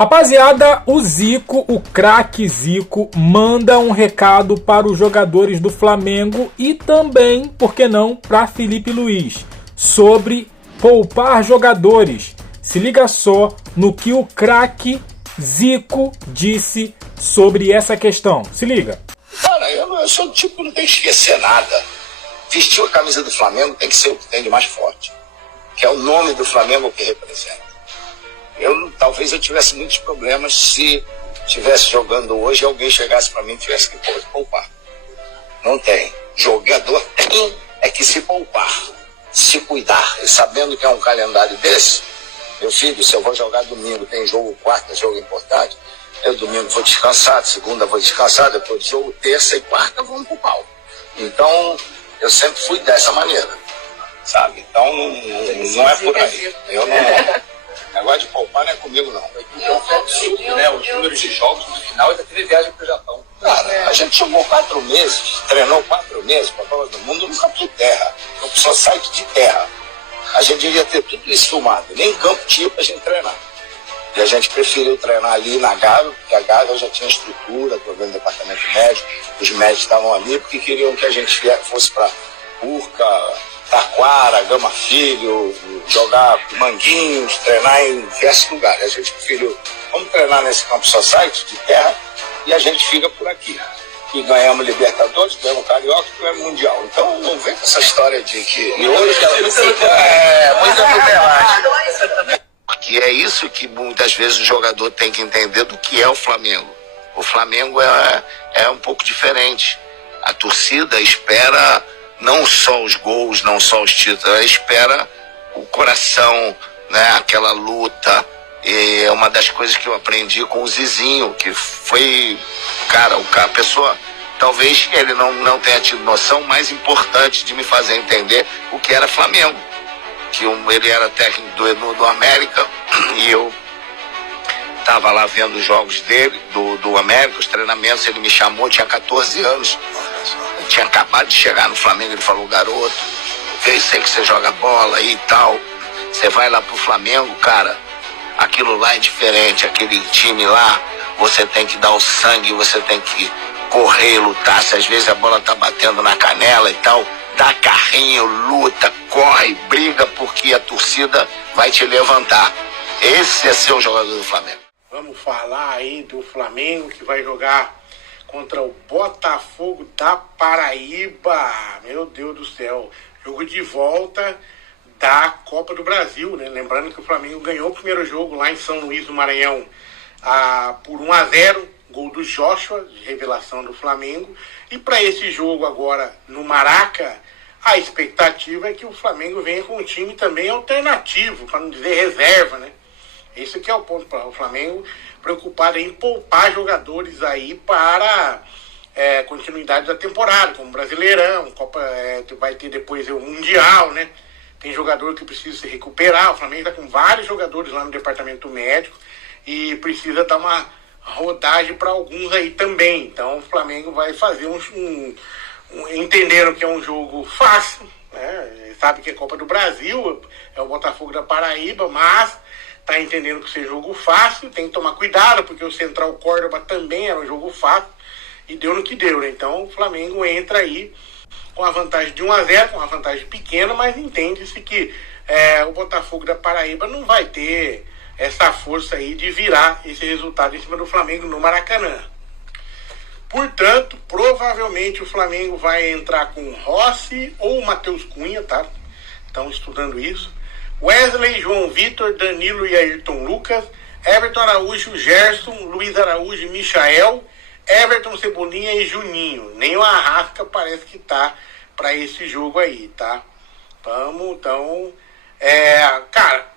Rapaziada, o Zico, o craque Zico, manda um recado para os jogadores do Flamengo e também, por que não, para Felipe Luiz, sobre poupar jogadores. Se liga só no que o craque Zico disse sobre essa questão. Se liga. Cara, eu sou do tipo que não tem que esquecer nada. Vestiu a camisa do Flamengo tem que ser o que tem de mais forte, que é o nome do Flamengo que representa. Talvez eu tivesse muitos problemas se estivesse jogando hoje e alguém chegasse para mim e tivesse que poupar. Não tem. Jogador tem que se poupar, se cuidar. E sabendo que é um calendário desse, meu filho, se eu vou jogar domingo, tem jogo quarta, jogo importante, eu domingo vou descansar, segunda vou descansar, depois de jogo terça e quarta vamos pro pau. Então, eu sempre fui dessa maneira, sabe? Então, não é por aí. Eu não... Negócio de poupar não é comigo, não. Os números de jogos no final ainda teve viagem pro Japão. Cara, a gente jogou 4 meses, treinou 4 meses para a Copa do Mundo no campo de terra. Eu só site de terra. A gente devia ter tudo isso filmado. Nem campo tinha pra gente treinar. E a gente preferiu treinar ali na Gávea, porque a Gávea já tinha estrutura, problema do departamento médico. Os médicos estavam ali porque queriam que a gente fosse para Urca, Taquara, Gama Filho, jogar Manguinhos, treinar em diversos lugares. A gente preferiu, vamos treinar nesse campo society de terra e a gente fica por aqui. E ganhamos Libertadores, ganhamos Carioca e ganhamos Mundial. Então não vem com essa história de que... E hoje muita nutelagem. Porque é isso que muitas vezes o jogador tem que entender do que é o Flamengo. O Flamengo é um pouco diferente. A torcida espera... não só os gols, não só os títulos, ela espera o coração, né? Aquela luta. E é uma das coisas que eu aprendi com o Zizinho, que foi, cara, a pessoa, talvez ele não tenha tido noção mais importante de me fazer entender o que era Flamengo. Que ele era técnico do América e eu estava lá vendo os jogos dele, do América, os treinamentos, ele me chamou, tinha 14 anos. Eu tinha acabado de chegar no Flamengo, ele falou, garoto, eu sei que você joga bola aí e tal, você vai lá pro Flamengo, cara, aquilo lá é diferente, aquele time lá, você tem que dar o sangue, você tem que correr, lutar, se às vezes a bola tá batendo na canela e tal, dá carrinho, luta, corre, briga, porque a torcida vai te levantar. Esse é ser o jogador do Flamengo. Vamos falar aí do Flamengo que vai jogar contra o Botafogo da Paraíba. Meu Deus do céu. Jogo de volta da Copa do Brasil, né? Lembrando que o Flamengo ganhou o primeiro jogo lá em São Luís do Maranhão por 1-0. Gol do Joshua, de revelação do Flamengo. E para esse jogo agora no Maraca, a expectativa é que o Flamengo venha com um time também alternativo, para não dizer reserva, né? Esse que é o ponto para o Flamengo, preocupado em poupar jogadores aí para continuidade da temporada, como Brasileirão, Copa, vai ter depois o Mundial, né? Tem jogador que precisa se recuperar, o Flamengo está com vários jogadores lá no departamento médico e precisa dar uma rodagem para alguns aí também. Então o Flamengo vai fazer entenderam que é um jogo fácil, né? Sabe que é Copa do Brasil, é o Botafogo da Paraíba, mas tá entendendo que isso é jogo fácil, tem que tomar cuidado, porque o Central Córdoba também era um jogo fácil, e deu no que deu, né? Então o Flamengo entra aí com a vantagem de 1-0, com uma vantagem pequena, mas entende-se que o Botafogo da Paraíba não vai ter essa força aí de virar esse resultado em cima do Flamengo no Maracanã. Portanto, provavelmente o Flamengo vai entrar com Rossi ou Matheus Cunha, tá? Estão estudando isso. Wesley, João Vitor, Danilo e Ayrton Lucas, Everton Araújo, Gerson, Luiz Araújo e Michael, Everton, Cebolinha e Juninho. Nem o Arrasca parece que tá para esse jogo aí, tá? Vamos, então... cara,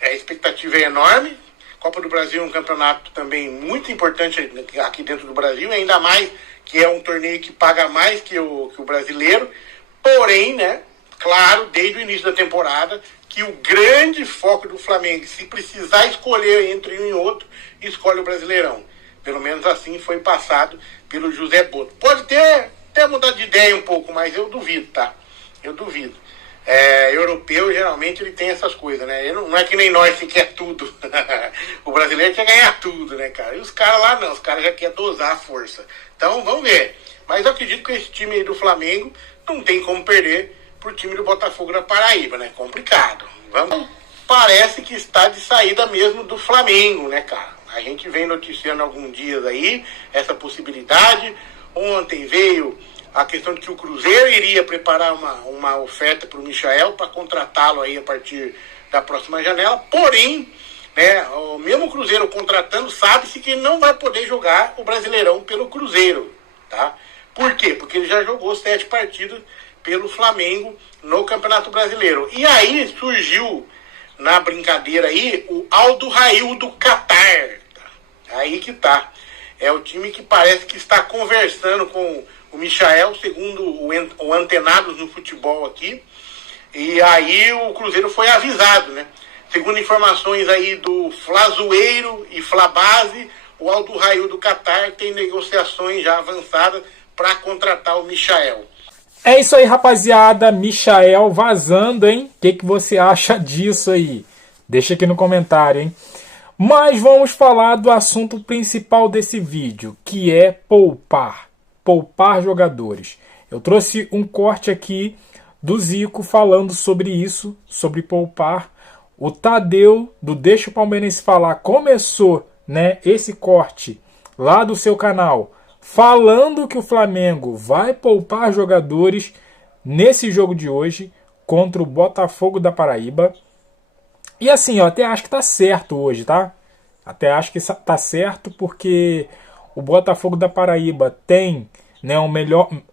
a expectativa é enorme. Copa do Brasil é um campeonato também muito importante aqui dentro do Brasil, ainda mais que é um torneio que paga mais que o brasileiro. Porém, né, claro, desde o início da temporada, que o grande foco do Flamengo, se precisar escolher entre um e outro, escolhe o Brasileirão. Pelo menos assim foi passado pelo José Boto. Pode ter mudado de ideia um pouco, mas eu duvido, tá? Eu duvido. Europeu, geralmente, ele tem essas coisas, né? Ele não é que nem nós que quer tudo. O brasileiro quer ganhar tudo, né, cara? E os caras lá não, os caras já querem dosar a força. Então, vamos ver. Mas eu acredito que esse time aí do Flamengo não tem como perder pro time do Botafogo da Paraíba, né? Complicado. Vamos. Parece que está de saída mesmo do Flamengo, né, cara? A gente vem noticiando há alguns dias aí essa possibilidade. Ontem veio a questão de que o Cruzeiro iria preparar uma oferta para o Michael para contratá-lo aí a partir da próxima janela. Porém, né, o mesmo Cruzeiro contratando, sabe-se que ele não vai poder jogar o Brasileirão pelo Cruzeiro, tá? Por quê? Porque ele já jogou 7 partidas pelo Flamengo no Campeonato Brasileiro. E aí surgiu na brincadeira aí o Aldo Rail do Catar. Aí que tá. É o time que parece que está conversando com o Michael, segundo o Antenados no Futebol aqui. E aí o Cruzeiro foi avisado, né? Segundo informações aí do Flazoeiro e Flabase, o Aldo Rail do Catar tem negociações já avançadas para contratar o Michael. É isso aí, rapaziada. Michael vazando, hein? O que você acha disso aí? Deixa aqui no comentário, hein? Mas vamos falar do assunto principal desse vídeo, que é poupar jogadores. Eu trouxe um corte aqui do Zico falando sobre isso, sobre poupar. O Tadeu, do Deixa o Palmeirense Falar, começou, né, esse corte lá do seu canal, falando que o Flamengo vai poupar jogadores nesse jogo de hoje contra o Botafogo da Paraíba. E assim, eu até acho que tá certo hoje, tá? Até acho que tá certo porque o Botafogo da Paraíba tem, né, um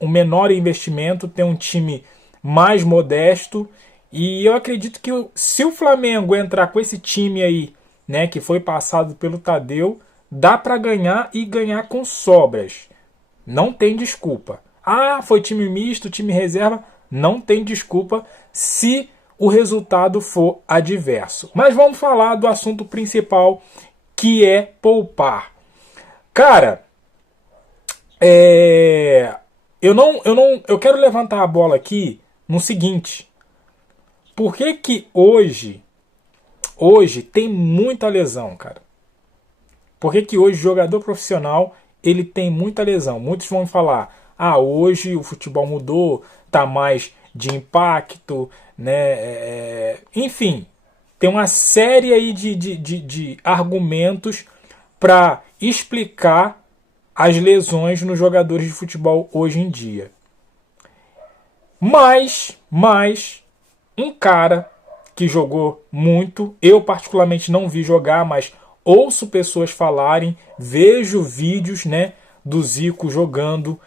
menor investimento, tem um time mais modesto. E eu acredito que se o Flamengo entrar com esse time aí, né, que foi passado pelo Tadeu, dá para ganhar e ganhar com sobras. Não tem desculpa. Ah, foi time misto, time reserva. Não tem desculpa se o resultado for adverso. Mas vamos falar do assunto principal, que é poupar. Cara, eu quero levantar a bola aqui no seguinte. Por que hoje tem muita lesão, cara? Por que hoje o jogador profissional ele tem muita lesão? Muitos vão falar, hoje o futebol mudou, tá mais de impacto, né? Enfim, tem uma série aí de argumentos para explicar as lesões nos jogadores de futebol hoje em dia. Mas um cara que jogou muito, eu particularmente não vi jogar, mas ouço pessoas falarem, vejo vídeos, né, do Zico jogando,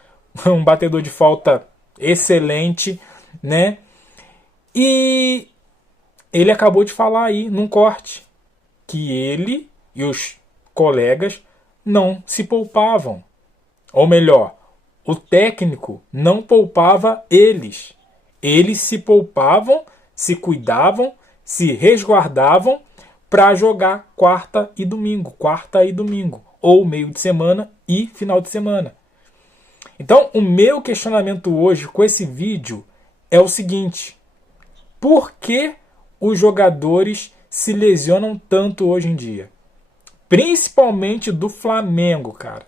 um batedor de falta excelente, né? E ele acabou de falar aí num corte que ele e os colegas não se poupavam. Ou melhor, o técnico não poupava eles. Eles se poupavam, se cuidavam, se resguardavam para jogar quarta e domingo, ou meio de semana e final de semana. Então, o meu questionamento hoje com esse vídeo é o seguinte: por que os jogadores se lesionam tanto hoje em dia? Principalmente do Flamengo, cara.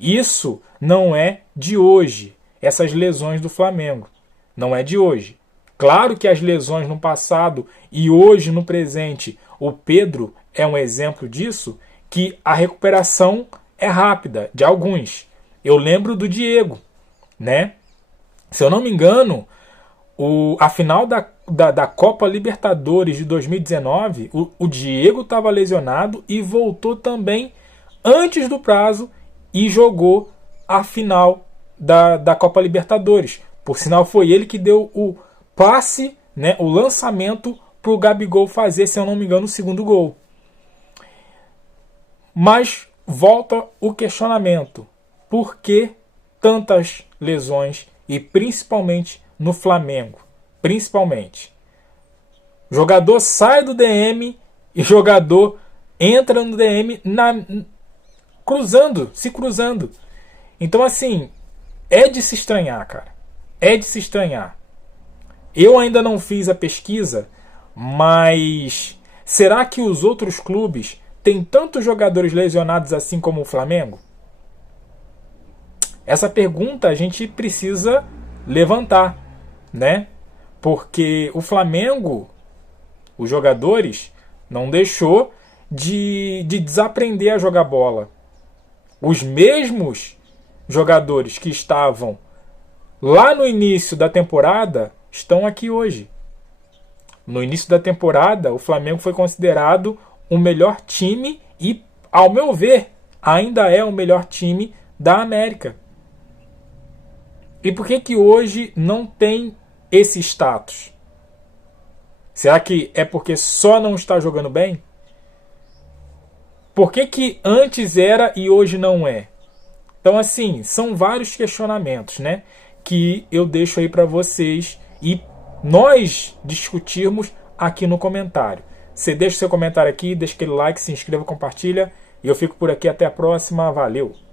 Isso não é de hoje, essas lesões do Flamengo. Não é de hoje. Claro que as lesões no passado e hoje no presente, o Pedro é um exemplo disso, que a recuperação é rápida, de alguns. Eu lembro do Diego, né? Se eu não me engano, a final da Copa Libertadores de 2019, o Diego estava lesionado e voltou também antes do prazo e jogou a final da Copa Libertadores. Por sinal, foi ele que deu o passe, né, o lançamento para o Gabigol fazer, se eu não me engano, o segundo gol. Mas volta o questionamento: por que tantas lesões e principalmente no Flamengo? Principalmente. Jogador sai do DM e jogador entra no DM se cruzando. Então, assim, é de se estranhar, cara. É de se estranhar. Eu ainda não fiz a pesquisa, mas será que os outros clubes têm tantos jogadores lesionados assim como o Flamengo? Essa pergunta a gente precisa levantar, né? Porque o Flamengo, os jogadores, não deixou de desaprender a jogar bola. Os mesmos jogadores que estavam lá no início da temporada estão aqui hoje. No início da temporada, o Flamengo foi considerado o melhor time e, ao meu ver, ainda é o melhor time da América. E por que hoje não tem esse status? Será que é porque só não está jogando bem? Por que antes era e hoje não é? Então, assim, são vários questionamentos, né, que eu deixo aí para vocês e nós discutirmos aqui no comentário. Você deixa seu comentário aqui, deixa aquele like, se inscreva, compartilha. E eu fico por aqui. Até a próxima. Valeu!